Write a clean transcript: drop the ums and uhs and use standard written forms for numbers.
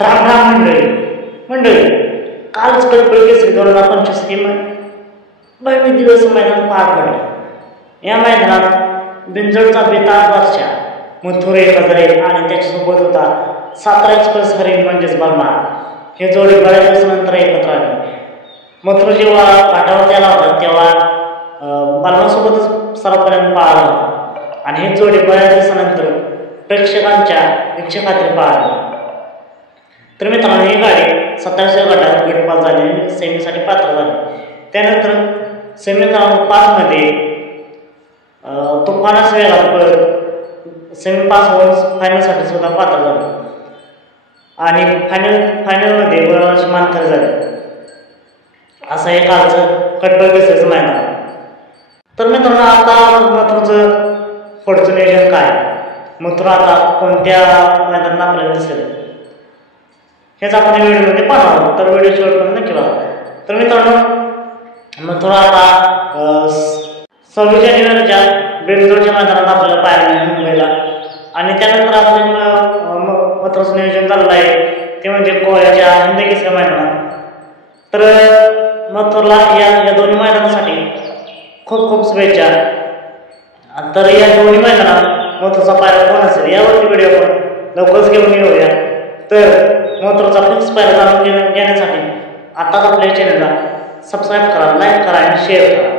राम राम मंडळी कालच कटपळ केसरी 2025 हे भव्य दिवस मैदान पार पडले। या मैदानात बिंजोडचा बेताज बादशाह मथुर 1001 आणि त्याच्यासोबत होता सातारा एक्सप्रेस हरिण म्हणजेच बलमा। हे जोडी बऱ्याच दिवसानंतर एकत्र आले। मथुर जेव्हा घाटावर आला होता तेव्हा बलमासोबतच सर्वपर्यंत पाळला होता आणि ही जोडी बऱ्याच दिवसानंतर प्रेक्षकांच्या इच्छेखातीर पाळली। तर मित्रांनो, ही गाडी 27व्या गटात गट पास झाली, सेमीसाठी पात्र झाली। त्यानंतर सेमी क्रमांक 5 मध्ये तुफानच वेगात पळत सेमी पास होऊन फायनलसाठी सुद्धा पात्र झाले आणि फायनलमध्ये गुलालाची मानकरी झाले। असं हे कालचं कटबळ केसरीचं मैदान। तर मित्रांनो, आता मथुरचं पुढचं नियोजन काय, मथुर आता कोणत्या मैदानात आपल्याला दिसेल हेच आपण व्हिडिओमध्ये पाहणार आहोत। तर व्हिडिओ शेवटपर्यंत नक्की बघा। तर मित्रांनो, मथुर आता 26 जानेवारीच्या बिंजोडच्या मैदानात आपल्याला पाहायला मिळेल मुंबईला। आणि त्यानंतर आपलं मथुरचं नियोजन झालेलं आहे ते म्हणजे गोव्याच्या हिंदकेसरी मैदानात। तर मथुरला या दोन्ही मैदानासाठी खूप खूप शुभेच्छा। तर या दोन्ही मैदानात मथुरचा पायरा कोण असेल यावरती व्हिडिओ आपण लवकरच घेऊन येऊया। तर मथुरचा फिक्स पायरा जाणून घेण्यासाठी आताच आपल्या चॅनलला सबस्क्राईब करा, लाईक करा आणि शेअर करा।